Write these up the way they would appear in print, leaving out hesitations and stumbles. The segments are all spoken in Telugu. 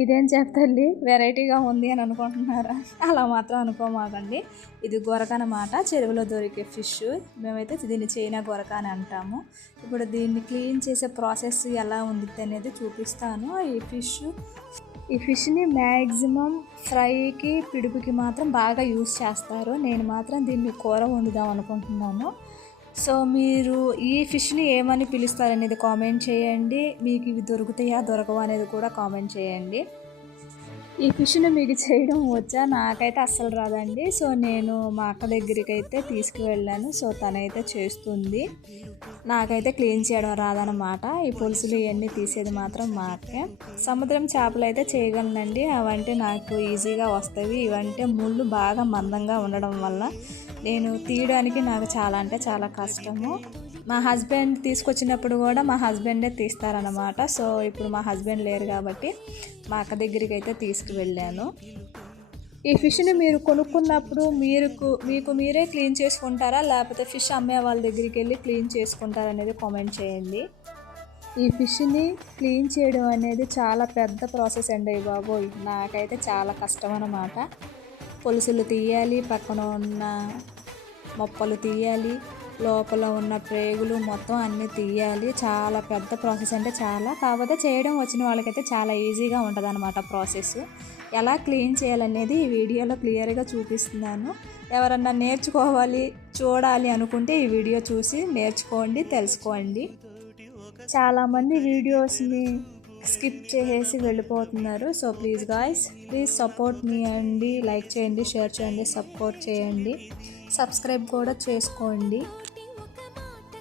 ఇదేం చెప్తల్లి వెరైటీగా ఉంది అని అనుకుంటున్నారా? అలా మాత్రం అనుకోమాకండి. ఇది గొరక అన్నమాట, చెరువులో దొరికే ఫిష్. మేమైతే దీన్ని చైనా గొరక అని అంటాము. ఇప్పుడు దీన్ని క్లీన్ చేసే ప్రాసెస్ ఎలా ఉండిద్ది అనేది చూపిస్తాను. ఈ ఫిష్ని మ్యాక్సిమం ఫ్రైకి, పిడుపుకి మాత్రం బాగా యూస్ చేస్తారు. నేను మాత్రం దీన్ని కూర వండుదాం అనుకుంటున్నాను. సో మీరు ఈ ఫిష్ని ఏమని పిలుస్తారనేది కామెంట్ చేయండి. మీకు ఇవి దొరుకుతాయా దొరకవా అనేది కూడా కామెంట్ చేయండి. ఈ ఫిష్ని మీకు చేయడం వచ్చా? నాకైతే అస్సలు రాదండి. సో నేను మా అక్క దగ్గరికి అయితే తీసుకువెళ్ళాను. సో తనైతే చేస్తుంది. నాకైతే క్లీన్ చేయడం రాదనమాట. ఈ పులుసులు ఇవన్నీ తీసేది మాత్రం మా అక్కే. సముద్రం చేపలు అయితే చేయగలనండి. అవంటే నాకు ఈజీగా వస్తాయి. ఇవంటే ముళ్ళు బాగా మందంగా ఉండడం వల్ల నేను తీయడానికి నాకు చాలా అంటే చాలా కష్టము. మా హస్బెండ్ తీసుకొచ్చినప్పుడు కూడా మా హస్బెండే తీస్తారనమాట. సో ఇప్పుడు మా హస్బెండ్ లేరు కాబట్టి మా అక్క దగ్గరికి అయితే తీసుకువెళ్ళాను. ఈ ఫిష్ని మీరు కొనుక్కున్నప్పుడు మీకు మీరే క్లీన్ చేసుకుంటారా, లేకపోతే ఫిష్ అమ్మే వాళ్ళ దగ్గరికి వెళ్ళి క్లీన్ చేసుకుంటారా అనేది కామెంట్ చేయండి. ఈ ఫిష్ని క్లీన్ చేయడం అనేది చాలా పెద్ద ప్రాసెస్ అండి బాబోయ్. నాకైతే చాలా కష్టం అన్నమాట. పులుసులు తీయాలి, పక్కన ఉన్న మొప్పలు తీయాలి, లోపల ఉన్న ప్రేగులు మొత్తం అన్నీ తీయాలి. చాలా పెద్ద ప్రాసెస్ అంటే చాలా. కాకపోతే చేయడం వచ్చిన వాళ్ళకైతే చాలా ఈజీగా ఉంటుంది అన్నమాట ప్రాసెస్. ఎలా క్లీన్ చేయాలనేది ఈ వీడియోలో క్లియర్గా చూపిస్తున్నాను. ఎవరన్నా నేర్చుకోవాలి, చూడాలి అనుకుంటే ఈ వీడియో చూసి నేర్చుకోండి, తెలుసుకోండి. చాలామంది వీడియోస్ని స్కిప్ చేసేసి వెళ్ళిపోతున్నారు. So please guys, please support మీ అండి. లైక్ చేయండి, షేర్ చేయండి, సపోర్ట్ చేయండి, సబ్స్క్రైబ్ కూడా చేసుకోండి.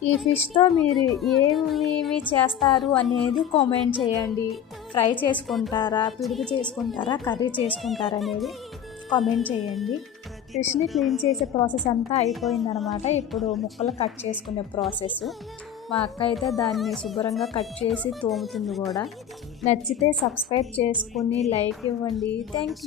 ఈ ఫిష్తో మీరు ఏమేమి చేస్తారు అనేది కామెంట్ చేయండి. ఫ్రై చేసుకుంటారా, పిడుగు చేసుకుంటారా, కర్రీ చేసుకుంటారా అనేది కామెంట్ చేయండి. ఫిష్ని క్లీన్ చేసే ప్రాసెస్ అంతా అయిపోయిందనమాట. ఇప్పుడు ముక్కలు కట్ చేసుకునే ప్రాసెస్. మా అక్క అయితే దాన్ని శుభ్రంగా కట్ చేసి తోముతుంది కూడా. నచ్చితే సబ్స్క్రైబ్ చేసుకుని లైక్ ఇవ్వండి. Thank you.